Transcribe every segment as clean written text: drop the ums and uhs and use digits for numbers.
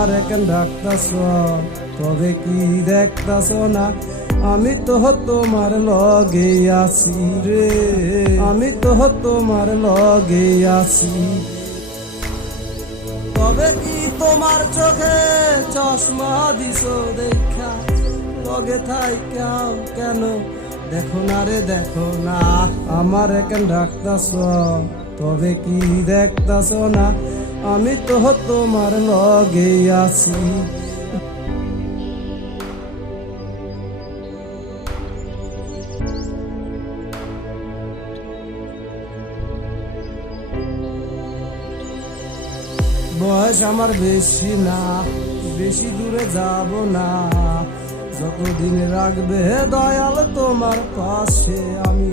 আমার এখন ডাকতাছ তবে কি দেখতাছ না আমি তো তোমার লগে আছি রে, আমি তো তোমার লগে আছি। তবে কি তোমার চোখে চশমা দিছো দেখা লগে থাইকা কেন দেখো না রে দেখো না। আমার এখন ডাকতাছ তবে কি দেখতাছ না আমি তো তোমার লগে আছি। বয়স আমার বেশি না, বেশি দূরে যাব না, যতদিন রাখবে দয়াল তোমার পাশে আমি।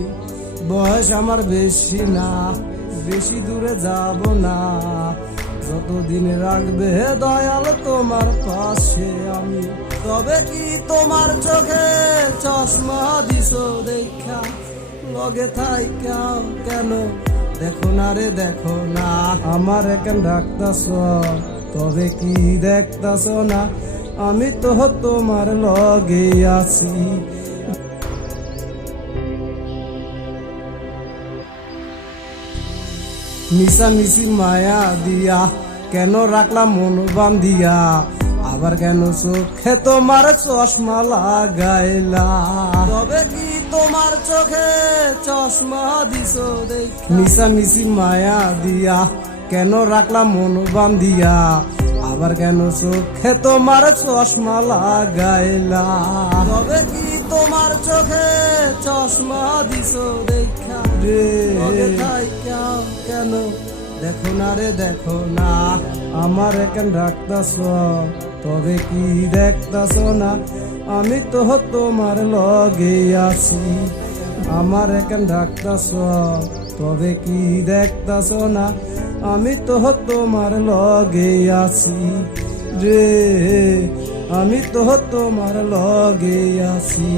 বয়স আমার বেশি না, বেশি দূরে যাব না, যতদিন রাখবে দয়াল তোমার পাশে আমি। তবে কি তোমার চোখে চশমা দিছো দেখা লগে থাইকা কেন দেখো না রে দেখো না। আমার এখন ডাকতাছ তবে কি দেখতাছ না আমি তো তোমার লগে আছি। মিশামিশি মায়া দিয়া কেন রাখলাম মন বান্ধিয়া, আবার কেন চোখে তোমার চশমা লাগাইলা। তবে কি তোমার চোখে চশমা দিছো দেখা মিশামিশি মায়া দিয়া কেন রাখলাম মন বান্ধিয়া, আবার কেন চোখে তোমার চশমা লাগাইলা। তবে কি তোমার চোখে চশমা দিছো দেখা রে কেন দেখো না রে দেখো না। আমার এখন ডাকতাছ তবে কি দেখতাছ না আমি তো তোমার লগে আছি। আমার এখন ডাকতাছ তবে কি দেখতাছ না আমি তো তোমার লগে আছি রে, আমি তো তোমার লগে আছি।